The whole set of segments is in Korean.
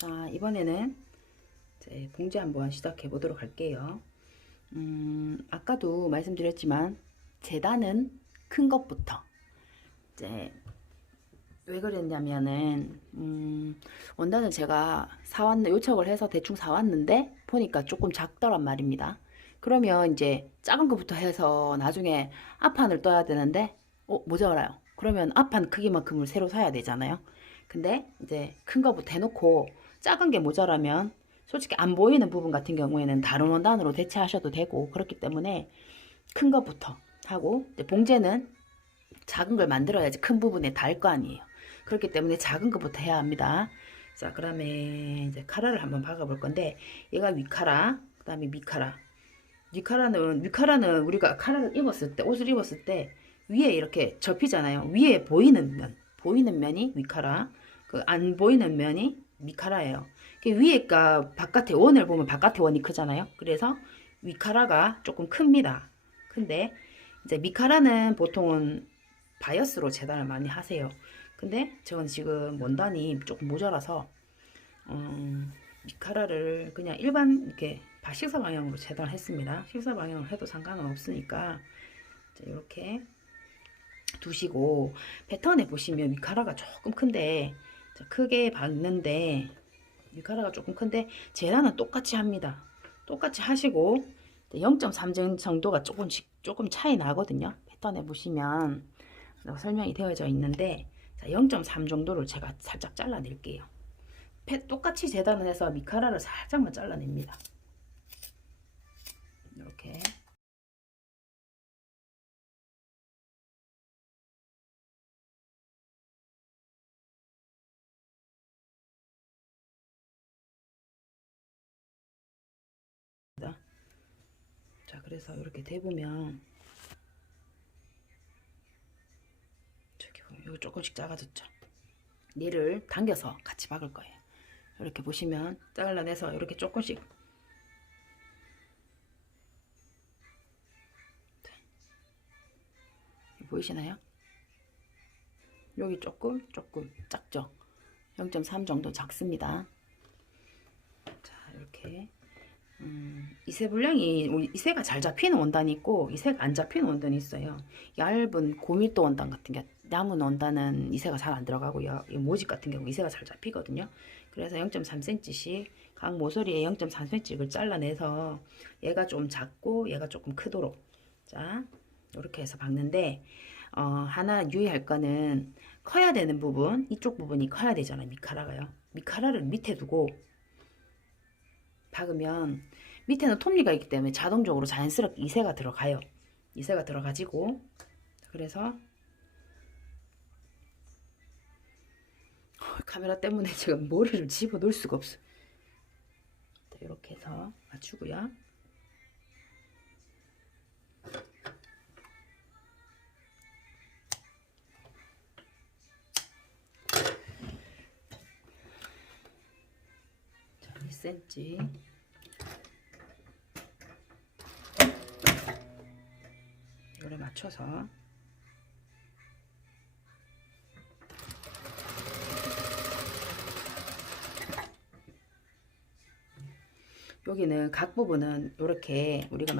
자, 이번에는 이제 봉제 한번 시작해 보도록 할게요. 아까도 말씀드렸지만 재단은 큰 것부터 이제 왜 그랬냐면은 원단을 제가 요청을 해서 대충 사왔는데 보니까 조금 작더란 말입니다. 그러면 이제 작은 것부터 해서 나중에 앞판을 떠야 되는데 모자라요. 그러면 앞판 크기만큼을 새로 사야 되잖아요. 근데 이제 큰 거부터 해놓고 작은 게 모자라면 솔직히 안 보이는 부분 같은 경우에는 다른 원단으로 대체하셔도 되고 그렇기 때문에 큰 것부터 하고 이제 봉제는 작은 걸 만들어야지 큰 부분에 닿을 거 아니에요. 그렇기 때문에 작은 것부터 해야 합니다. 자, 그다음에 이제 카라를 한번 박아 볼 건데 얘가 위카라, 그다음에 미카라. 위카라는 우리가 카라를 입었을 때, 옷을 입었을 때 위에 이렇게 접히잖아요. 위에 보이는 면이 위카라, 그 안 보이는 면이 미카라예요. 위에가 바깥에 원을 보면 바깥에 원이 크잖아요. 그래서 위카라가 조금 큽니다. 근데 이제 미카라는 보통은 바이어스로 재단을 많이 하세요. 근데 저는 지금 원단이 조금 모자라서 미카라를 그냥 일반 이렇게 식사 방향으로 재단을 했습니다. 식사 방향으로 해도 상관은 없으니까 이렇게 두시고 패턴에 보시면 미카라가 조금 큰데 크게 박는데 미카라가 조금 큰데 재단은 똑같이 합니다. 똑같이 하시고 0.3 정도가 조금 차이 나거든요. 패턴에 보시면 설명이 되어져 있는데 0.3 정도를 제가 살짝 잘라낼게요. 똑같이 재단을 해서 미카라를 살짝만 잘라냅니다. 이렇게. 자, 그래서 이렇게 대보면 저기 보면 이거 조금씩 작아졌죠. 얘를 당겨서 같이 박을 거예요. 이렇게 보시면 잘라내서 이렇게 조금씩 보이시나요? 여기 조금 작죠? 0.3 정도 작습니다. 자, 이렇게 이세 분량이 이세가 잘 잡히는 원단이 있고 이세가 안 잡히는 원단이 있어요. 얇은 고밀도 원단 같은 게 남은 원단은 이세가 잘 안 들어가고요. 이 모직 같은 경우 이세가 잘 잡히거든요. 그래서 0.3cm씩 각 모서리에 0.3cm를 잘라내서 얘가 좀 작고 얘가 조금 크도록 자 이렇게 해서 박는데 하나 유의할 거는 커야 되는 부분 이쪽 부분이 커야 되잖아요. 미카라가요. 미카라를 밑에 두고 박으면 밑에는 톱니가 있기 때문에 자동적으로 자연스럽게 이세가 들어가요. 이세가 들어가지고 그래서 카메라 때문에 지금 머리를 집어넣을 수가 없어. 이렇게 해서 맞추고요. 자, 2cm 이거를 맞춰서 여기는 각 부분은 이렇게 우리가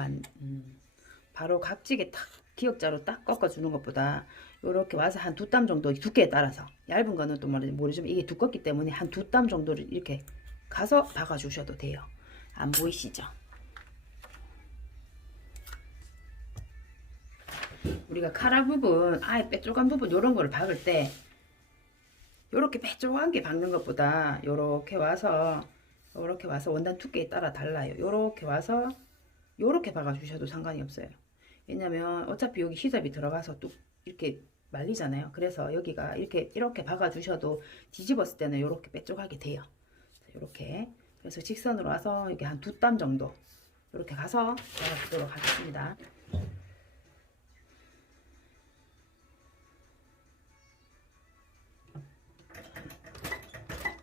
바로 각지게 탁 기역자로 딱 꺾어주는 것보다 이렇게 와서 한 두 땀 정도 두께에 따라서 얇은 거는 또 모르지만 이게 두껍기 때문에 한 두 땀 정도를 이렇게 가서 박아주셔도 돼요. 안 보이시죠? 우리가 카라 부분, 아예 빼쪽한 부분 이런 거를 박을 때 요렇게 빼쪽한 게 박는 것보다 요렇게 와서 원단 두께에 따라 달라요. 요렇게 와서 요렇게 박아 주셔도 상관이 없어요. 왜냐면 어차피 여기 히잡이 들어가서 뚝 이렇게 말리잖아요. 그래서 여기가 이렇게 박아 주셔도 뒤집었을 때는 요렇게 빼쪽하게 돼요. 요렇게 그래서 직선으로 와서 이게 한 두 땀 정도 이렇게 가서 박아 주도록 하겠습니다.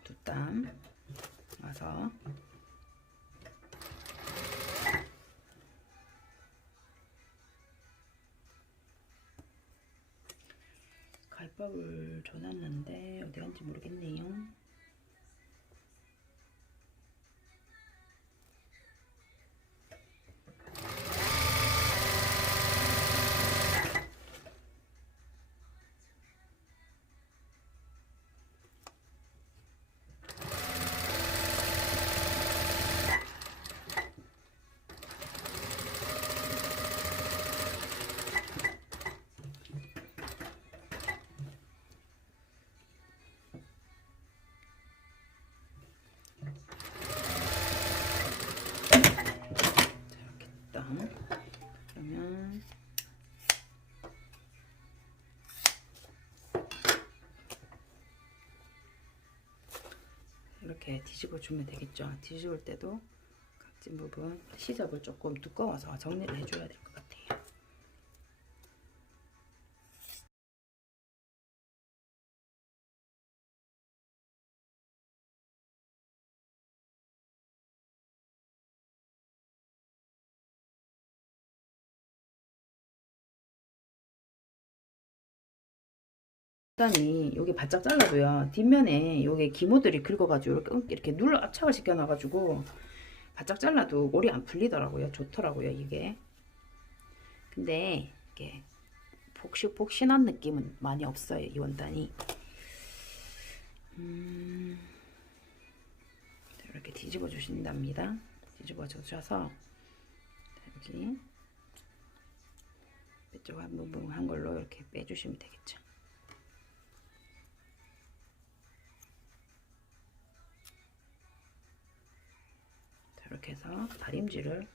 두 땀 와서 갈밥을 줘놨는데 어디 간지 모르겠네요. 이렇게 뒤집어 주면 되겠죠. 뒤집을 때도 각진 부분 시접을 조금 두꺼워서 정리를 해줘야 될 것 같아요. 일단이 여기 바짝 잘라도요, 뒷면에 여기 기모들이 긁어가지고 이렇게 눌러 압착을 시켜놔가지고 바짝 잘라도 올이 안 풀리더라고요. 좋더라고요 이게. 근데 이게 폭신폭신한 느낌은 많이 없어요 이 원단이. 이렇게 뒤집어 주신답니다. 뒤집어 주셔서 여기 빼쪽 한 부분 한 걸로 이렇게 빼주시면 되겠죠. 이렇게 해서 다림질을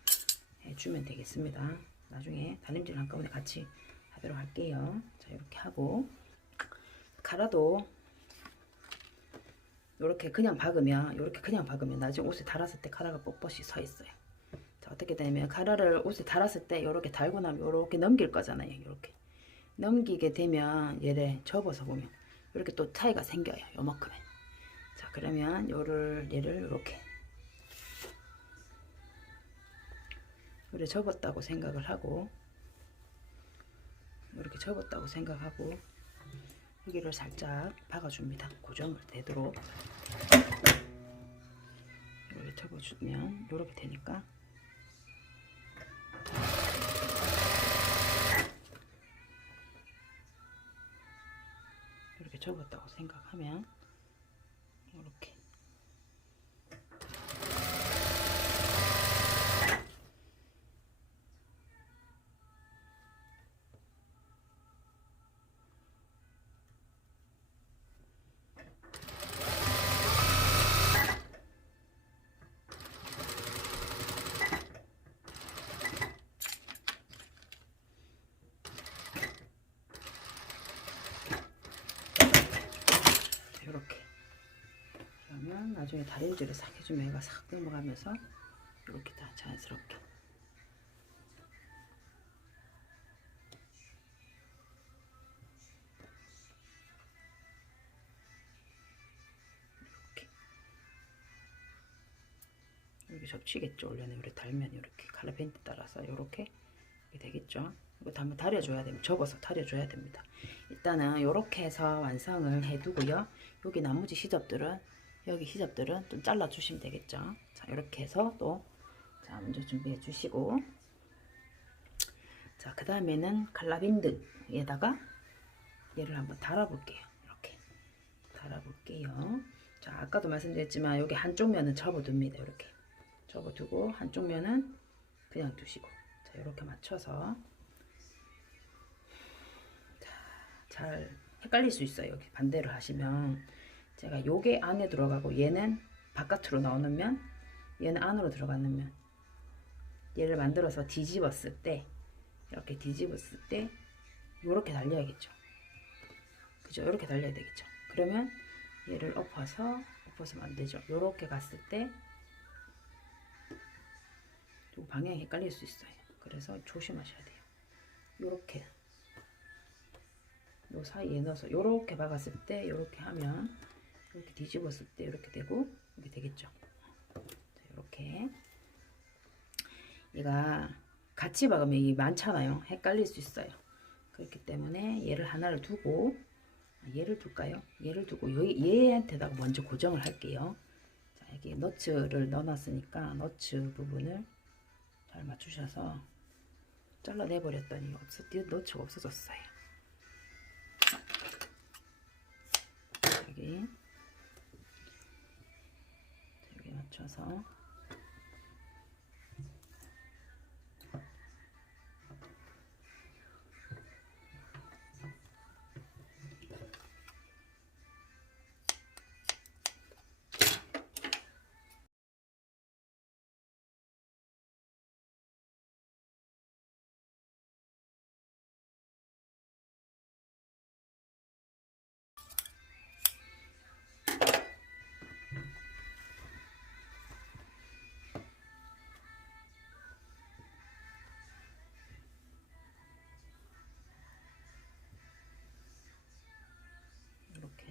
해주면 되겠습니다. 나중에 다림질 한꺼번에 같이 하도록 할게요. 자, 이렇게 하고 가라도 이렇게 그냥 박으면 나중에 옷에 달았을 때 가라가 뻣뻣이 서 있어요. 자, 어떻게 되냐면 가라를 옷에 달았을 때 이렇게 달고 나면 이렇게 넘길 거잖아요. 이렇게 넘기게 되면 얘를 접어서 보면 이렇게 또 차이가 생겨요. 요만큼에. 자, 그러면 얘를 이렇게 접었다고 생각을 하고, 이렇게 접었다고 생각하고 여기를 살짝 박아줍니다. 고정을 되도록 이렇게 접어주면 이렇게 되니까 이렇게 접었다고 생각하면 이렇게 그러면 나중에 다림질을 싹 해주면 얘가 싹 넘어가면서 이렇게 다 자연스럽게 이렇게 접치겠죠. 원래는 이렇게 달면 이렇게 칼라펜트 따라서 이렇게 되겠죠. 이것도 한번 다려줘야 됩니다. 접어서 다려줘야 됩니다. 일단은 이렇게 해서 완성을 해두고요. 여기 나머지 시접들은 좀 잘라주시면 되겠죠. 자, 이렇게 해서 또 자, 먼저 준비해 주시고, 자, 그 다음에는 칼라빈드에다가 얘를 한번 달아볼게요. 이렇게 달아볼게요. 자, 아까도 말씀드렸지만 여기 한쪽 면은 접어둡니다. 이렇게 접어두고 한쪽 면은 그냥 두시고, 자, 이렇게 맞춰서 잘 헷갈릴 수 있어요. 여기 반대로 하시면 제가 요게 안에 들어가고 얘는 바깥으로 나오는 면, 얘는 안으로 들어가는 면, 얘를 만들어서 뒤집었을 때 이렇게 뒤집었을 때 요렇게 달려야겠죠. 그죠? 이렇게 달려야 되겠죠. 그러면 얘를 엎어서면 안 되죠. 요렇게 갔을 때 방향이 헷갈릴 수 있어요. 그래서 조심하셔야 돼요. 요렇게 요 사이에 넣어서 요렇게 박았을 때 요렇게 하면 이렇게 뒤집었을 때 이렇게 되고 이렇게 되겠죠. 이렇게 얘가 같이 박으면 이게 많잖아요. 헷갈릴 수 있어요. 그렇기 때문에 얘를 하나를 두고, 얘를 둘까요? 얘를 두고 얘한테다가 먼저 고정을 할게요. 자, 여기 너츠를 넣어놨으니까 너츠 부분을 잘 맞추셔서 잘라내 버렸더니 너츠가 없어졌어요. 여기 맞춰서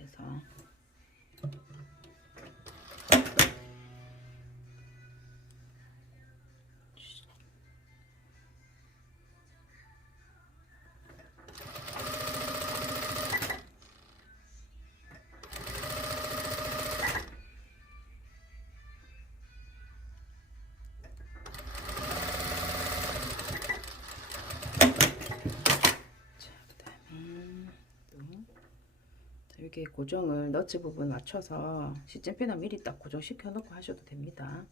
해서 이렇게 고정을 너츠 부분 맞춰서 시침핀을 미리 딱 고정시켜 놓고 하셔도 됩니다.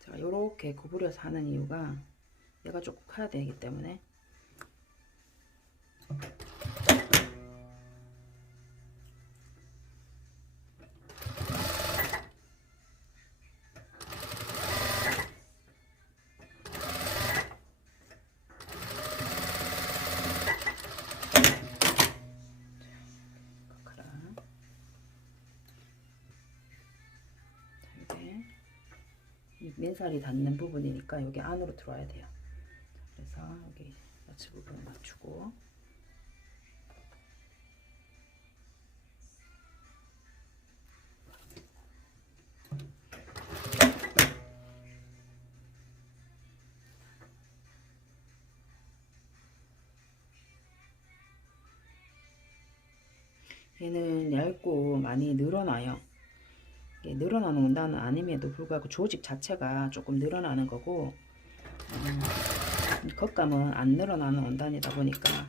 제가 이렇게 구부려서 하는 이유가 얘가 조금 커야 되기 때문에. 이 맨살이 닿는 부분이니까 여기 안으로 들어와야 돼요. 그래서 여기 너츠 부분을 맞추고 얘는 얇고 많이 늘어나요. 늘어나는 원단은 아님에도 불구하고 조직 자체가 조금 늘어나는 거고 겉감은 안 늘어나는 원단이다 보니까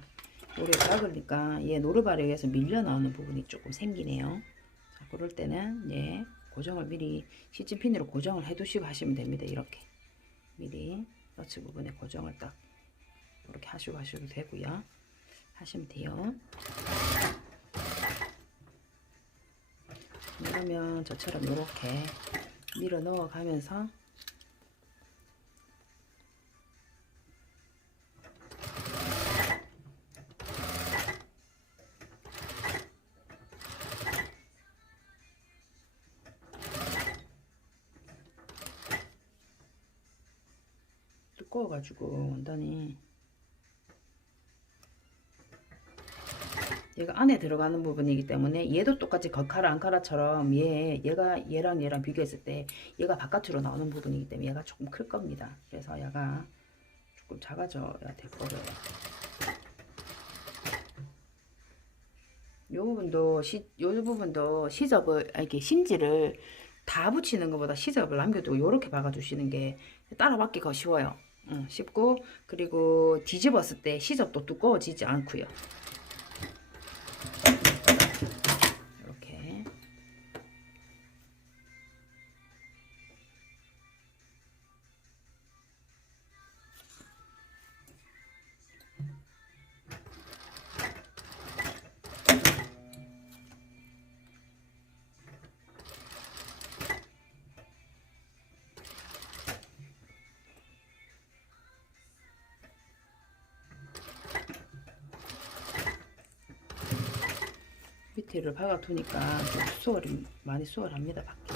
오래 박으니까 얘 노르발에 의해서 밀려 나오는 부분이 조금 생기네요. 자, 그럴 때는 얘 고정을 미리 시침핀으로 고정을 해 두시고 하시면 됩니다. 이렇게 미리 너츠 부분에 고정을 딱 이렇게 하셔도 되고요. 하시면 돼요. 그러면 저처럼 이렇게 밀어 넣어 가면서 두꺼워가지고 원단이 얘가 안에 들어가는 부분이기 때문에 얘도 똑같이 겉카라 안카라처럼 얘랑 비교했을 때 얘가 바깥으로 나오는 부분이기 때문에 얘가 조금 클 겁니다. 그래서 얘가 조금 작아져야 될 거예요. 요 부분도 시접을 이렇게 심지를 다 붙이는 것보다 시접을 남겨두고 이렇게 박아주시는 게 따라 박기가 쉬워요. 쉽고 그리고 뒤집었을 때 시접도 두꺼워지지 않고요. 이렇게 밑에를 박아두니까 좀 많이 수월합니다. 박기.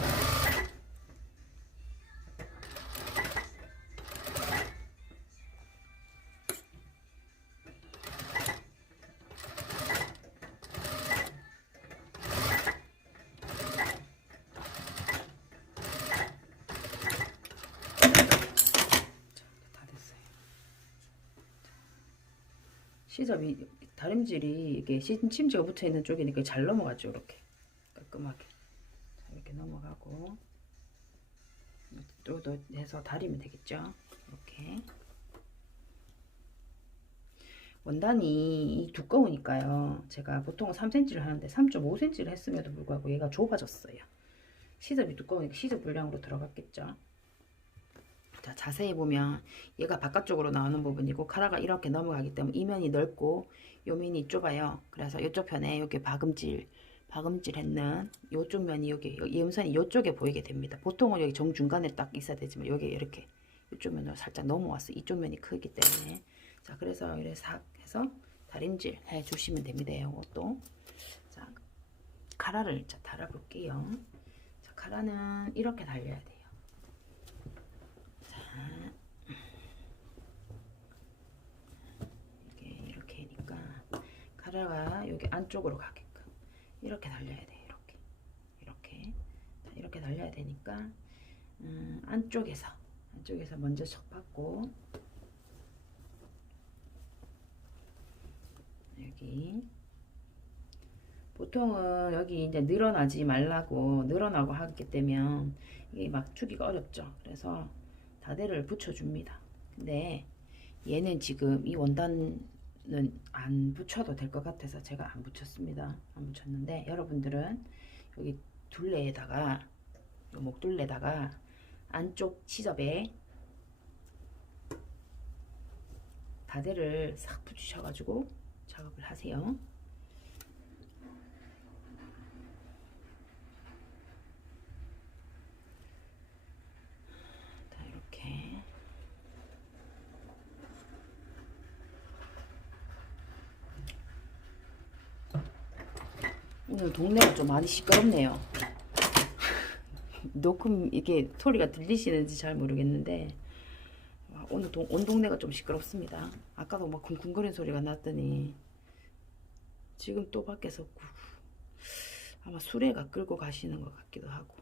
시접이 다림질이 이게 심지가 붙어 있는 쪽이니까 잘 넘어가죠. 이렇게 깔끔하게 자, 이렇게 넘어가고 또 해서 다리면 되겠죠. 이렇게 원단이 두꺼우니까요. 제가 보통 3cm를 하는데 3.5cm를 했음에도 불구하고 얘가 좁아졌어요. 시접이 두꺼우니까 시접 분량으로 들어갔겠죠. 자, 자세히 보면 얘가 바깥쪽으로 나오는 부분이고 카라가 이렇게 넘어가기 때문에 이 면이 넓고 요 면이 좁아요. 그래서 이쪽 편에 여기 박음질 했는 요쪽 면이 여기 이 음선이 요쪽에 보이게 됩니다. 보통은 여기 정중간에 딱 있어야 되지만 여기 이렇게 이쪽 면으로 살짝 넘어왔어. 이쪽 면이 크기 때문에 자, 그래서 이렇게 싹 해서 다림질 해 주시면 됩니다. 이것도 자, 카라를 자, 달아볼게요. 자, 카라는 이렇게 달려야 돼요. 카라가 여기 안쪽으로 가게끔 이렇게 달려야 돼. 이렇게 달려야 되니까 안쪽에서 먼저 척 받고 여기 보통은 여기 이제 늘어나지 말라고 늘어나고 하기 때문에 이게 막 주기가 어렵죠. 그래서 다대를 붙여줍니다. 근데 얘는 지금 이 원단은 안 붙여도 될 것 같아서 제가 안 붙였습니다. 안 붙였는데 여러분들은 여기 둘레에다가 목둘레에다가 안쪽 치접에 다대를 싹 붙이셔가지고 작업을 하세요. 자, 이렇게 오늘 동네가 좀 많이 시끄럽네요. 녹음 이게 소리가 들리시는지 잘 모르겠는데 오늘 온 동네가 좀 시끄럽습니다. 아까도 막 쿵쿵거리는 소리가 났더니 지금 또 밖에서 아마 수레가 끌고 가시는 것 같기도 하고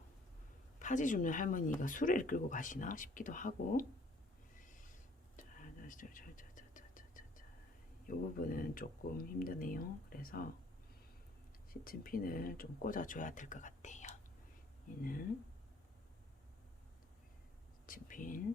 파지 줍는 할머니가 수레를 끌고 가시나 싶기도 하고 이 부분은 조금 힘드네요. 그래서 시침핀을 좀 꽂아줘야 될 것 같아요. 얘는 시침핀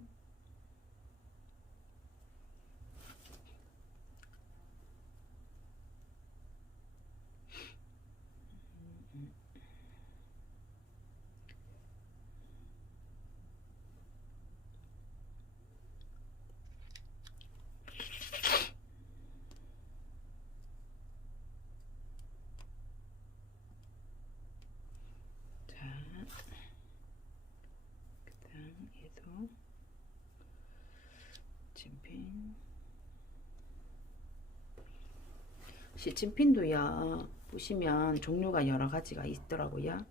시침핀도요 보시면 종류가 여러 가지가 있더라고요.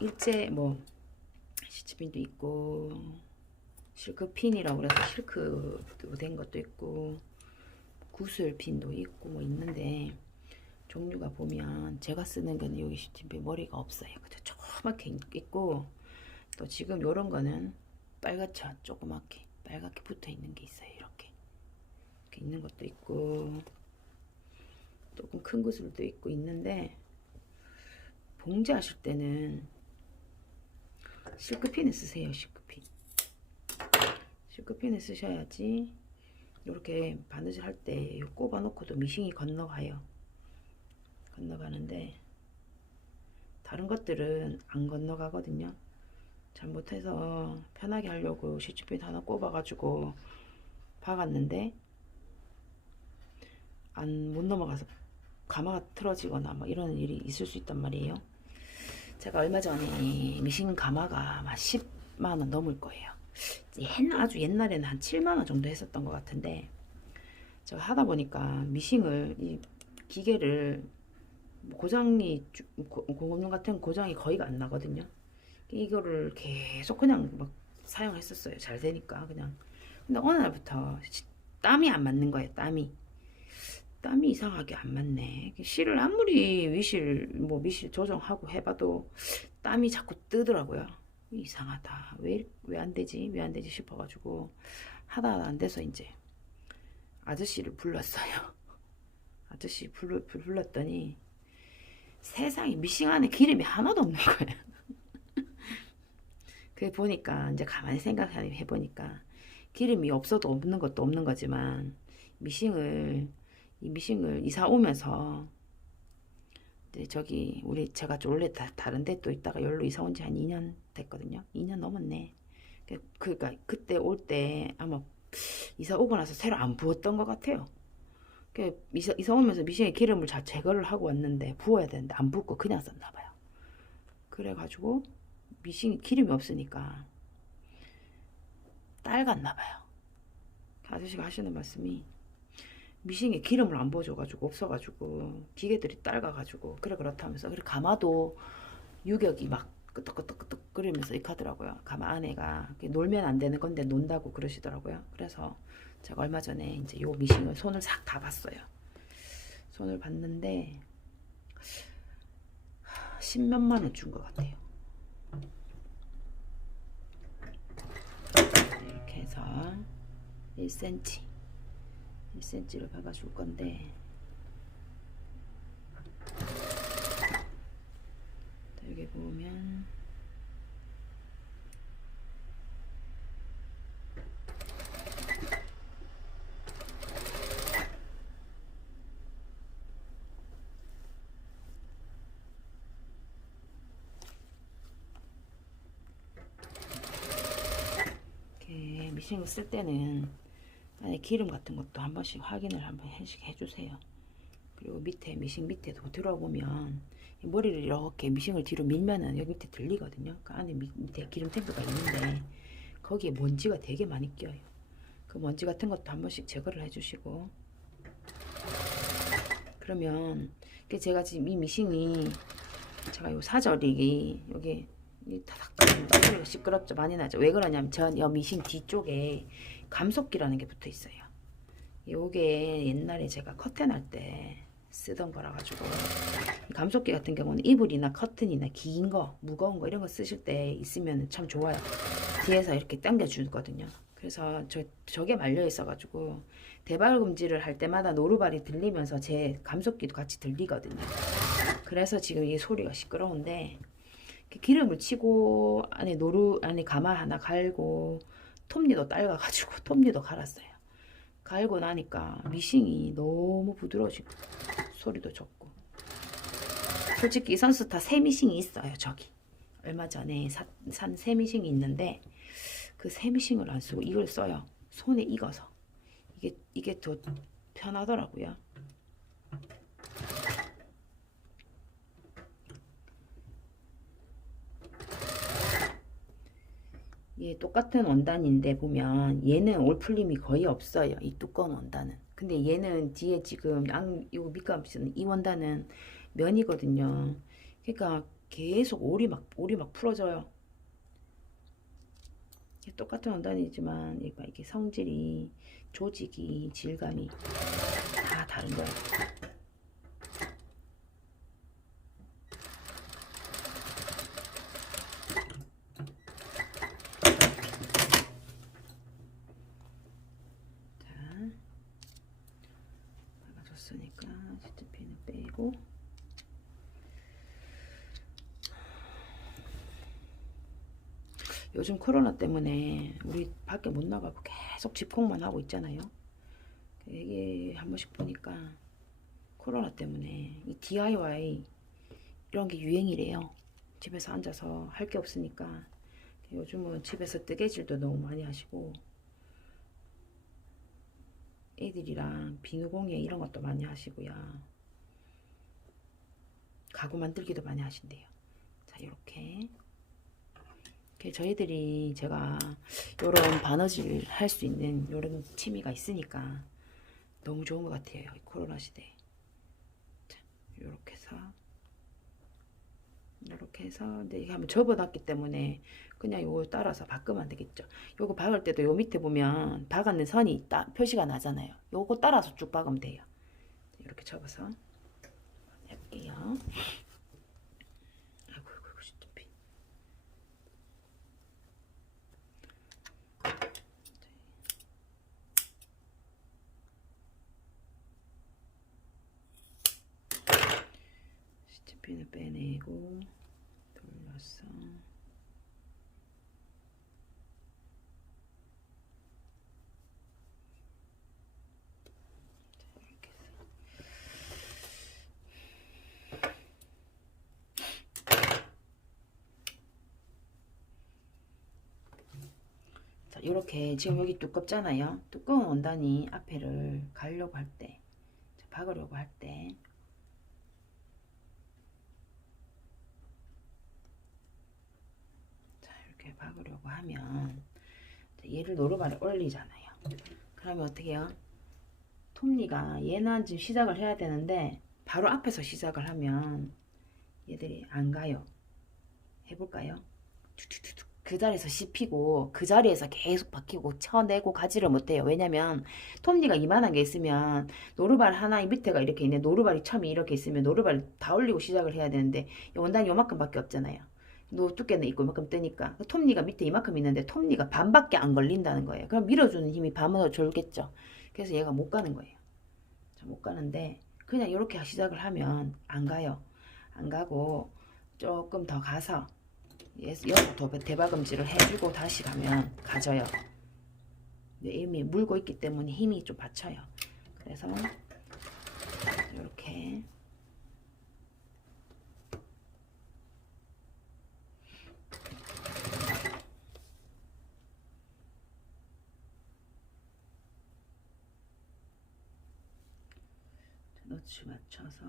일제 뭐 시침핀도 있고 실크핀이라고 그래서 실크로 된 것도 있고 구슬핀도 있고 뭐 있는데 종류가 보면 제가 쓰는 거는 여기 시침핀 머리가 없어요. 그저 조그맣게 있고 또 지금 요런 거는 빨갛죠. 조그맣게 빨갛게 붙어 있는 게 있어요. 이렇게 있는 것도 있고 조금 큰 구슬도 있고 있는데 봉제 하실 때는 실크핀을 쓰세요. 실크핀을 쓰셔야지 이렇게 바느질 할 때 꼽아 놓고도 미싱이 건너가요. 건너가는데 다른 것들은 안 건너가거든요. 잘못해서 편하게 하려고 시침핀 하나 꼽아 가지고 박았는데 못 넘어가서 가마가 틀어지거나 뭐 이런 일이 있을 수 있단 말이에요. 제가 얼마 전에 미싱 가마가 막 10만원 넘을 거예요. 아주 옛날에는 한 7만원 정도 했었던 것 같은데 제가 하다 보니까 미싱을 이 기계를 고장이 고무 같은 고장이 거의 안 나거든요. 이거를 계속 그냥 막 사용했었어요. 잘 되니까 그냥. 근데 어느 날부터 땀이 안 맞는 거예요. 땀이 이상하게 안 맞네. 실을 아무리 미실 조정하고 해봐도 땀이 자꾸 뜨더라고요. 이상하다. 왜 안 되지 싶어가지고 하다가 안 돼서 이제 아저씨를 불렀어요. 아저씨 불렀더니 세상에 미싱 안에 기름이 하나도 없는 거예요. 그래 보니까 이제 가만히 생각해보니까 기름이 없어도 없는 것도 없는 거지만 미싱을 이사 오면서 이제 저기 제가 원래 다른 데 또 있다가 여기로 이사 온 지 한 2년 됐거든요. 2년 넘었네. 그러니까 그때 올 때 아마 이사 오고 나서 새로 안 부었던 것 같아요. 이사 오면서 미싱에 기름을 다 제거를 하고 왔는데 부어야 되는데 안 붓고 그냥 썼나 봐요. 그래가지고 미싱에 기름이 없으니까 딸갔나 봐요. 아저씨가 하시는 말씀이 미싱에 기름을 안 부어줘가지고 없어가지고 기계들이 딸가가지고 그렇다면서 그래 가마도 유격이 막 끄떡끄떡끄떡 끓이면서 이렇게 하더라고요. 가마 안에가 놀면 안 되는 건데 논다고 그러시더라고요. 그래서 제가 얼마 전에 이제 요 미싱을 손을 싹 다 봤어요. 손을 봤는데 10몇만 원 준 것 같아요. 이렇게 해서 1cm를 박아줄 건데, 여기 보면 이렇게 미싱을 쓸 때는 안에 기름 같은 것도 한 번씩 확인을 한번 해주세요. 그리고 밑에 미싱 밑에도 들어보면 머리를 이렇게 미싱을 뒤로 밀면은 여기 밑에 들리거든요. 그 안에 밑에 기름 탱크가 있는데 거기에 먼지가 되게 많이 껴요. 그 먼지 같은 것도 한 번씩 제거를 해주시고, 그러면 제가 지금 이 미싱이 제가 요 사절이 여기 타닥 소리가 시끄럽죠. 많이 나죠. 왜 그러냐면 전 이 미싱 뒤쪽에 감속기라는 게 붙어 있어요. 요게 옛날에 제가 커튼 할 때 쓰던 거라 가지고, 감속기 같은 경우는 이불이나 커튼이나 긴 거 무거운 거 이런 거 쓰실 때 있으면 참 좋아요. 뒤에서 이렇게 당겨 주거든요. 그래서 저게 말려 있어 가지고 대발금질을 할 때마다 노루발이 들리면서 제 감속기도 같이 들리거든요. 그래서 지금 이 소리가 시끄러운데, 기름을 치고 안에 가마 하나 갈고 톱니도 딸가 가지고 톱니도 갈았어요. 갈고 나니까 미싱이 너무 부드러워지고 소리도 좋고. 솔직히 이 선수타 새 미싱이 있어요. 저기 얼마 전에 산 새 미싱이 있는데 그 새 미싱을 안 쓰고 이걸 써요. 손에 익어서 이게 더 편하더라고요. 예, 똑같은 원단인데 보면 얘는 올풀림이 거의 없어요. 이 두꺼운 원단은. 근데 얘는 뒤에 지금 요 밑감시는 이 원단은 면이거든요. 그러니까 계속 올이 막 풀어져요. 똑같은 원단이지만 이게 성질이, 조직이, 질감이 다 다른 거예요. 박아줬으니까 시트핀을 빼고, 요즘 코로나 때문에 우리 밖에 못 나가고 계속 집콕만 하고 있잖아요. 이게 한 번씩 보니까 코로나 때문에 이 DIY 이런 게 유행이래요. 집에서 앉아서 할 게 없으니까 요즘은 집에서 뜨개질도 너무 많이 하시고, 애들이랑 비누공예 이런 것도 많이 하시고요. 가구 만들기도 많이 하신대요. 자, 이렇게 저희들이 제가 요런 바느질 할 수 있는 요런 취미가 있으니까 너무 좋은 것 같아요. 이 코로나 시대에. 자, 이렇게 해서 근데 이게 한번 접어놨기 때문에 그냥 요거 따라서 박으면 되겠죠. 요거 박을 때도 요 밑에 보면 박았는 선이 표시가 나잖아요. 요거 따라서 쭉 박으면 돼요. 이렇게 접어서 해볼게요. 시트핀을 빼내고 돌려서 이렇게 해서 자, 이렇게 지금 여기 두껍잖아요. 두꺼운 원단이 앞에를 가려고 할 때, 박으려고 할 때 이렇게 박으려고 하면 얘를 노루발에 올리잖아요. 그러면 어떻게 해요? 톱니가 얘는 지금 시작을 해야 되는데 바로 앞에서 시작을 하면 얘들이 안 가요. 해볼까요? 툭툭툭툭 그 자리에서 씹히고 그 자리에서 계속 박히고 쳐내고 가지를 못해요. 왜냐면 톱니가 이만한 게 있으면 노루발 하나 밑에가 이렇게 있네. 노루발이 첨이 이렇게 있으면 노루발 다 올리고 시작을 해야 되는데 원단이 요만큼밖에 없잖아요. 두께는 있고 이만큼 뜨니까 톱니가 밑에 이만큼 있는데 톱니가 반밖에 안 걸린다는 거예요. 그럼 밀어주는 힘이 반으로 줄겠죠. 그래서 얘가 못 가는 거예요. 못 가는데 그냥 이렇게 시작을 하면 안 가요. 안 가고 조금 더 가서 여기서 더 대박음질을 해주고 다시 가면 가져요. 이미 물고 있기 때문에 힘이 좀 받쳐요. 그래서 이렇게 너치 맞춰서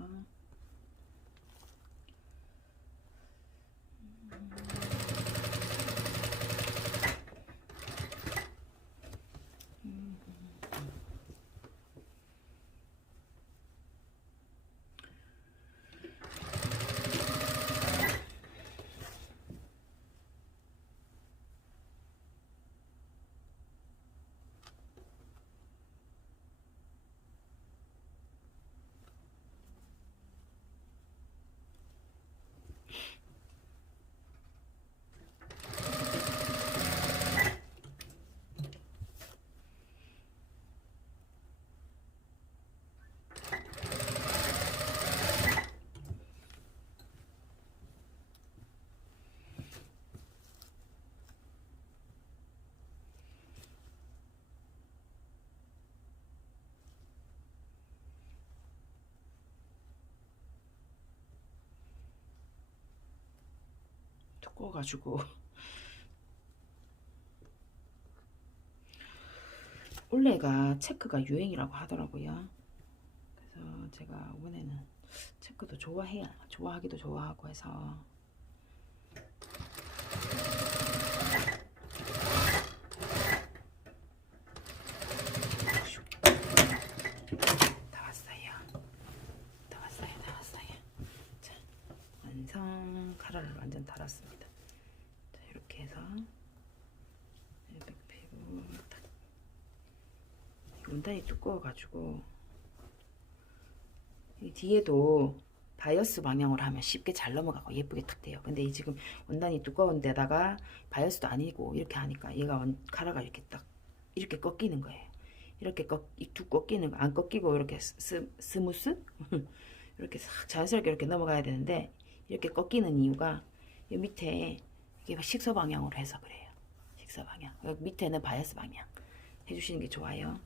두꺼워가지고 올해가 체크가 유행이라고 하더라고요. 그래서 제가 이번에는 체크도 좋아하기도 좋아하고 해서 다 왔어요. 자, 완성. 카라를 완전 달았습니다. 자, 이렇게 해서 이렇게 펴고 딱. 원단이 두꺼워가지고 이 뒤에도 바이어스 방향으로 하면 쉽게 잘 넘어가고 예쁘게 탁 돼요. 근데 이 지금 원단이 두꺼운 데다가 바이어스도 아니고 이렇게 하니까 얘가 카라가 이렇게 딱 이렇게 꺾이는 거예요. 이렇게 이툭 꺾이는 거, 안 꺾이고 이렇게 스무스 이렇게 싹 자연스럽게 이렇게 넘어가야 되는데 이렇게 꺾이는 이유가 이 밑에 이게 식서 방향으로 해서 그래요. 식서 방향. 여기 밑에는 바이어스 방향 해주시는 게 좋아요.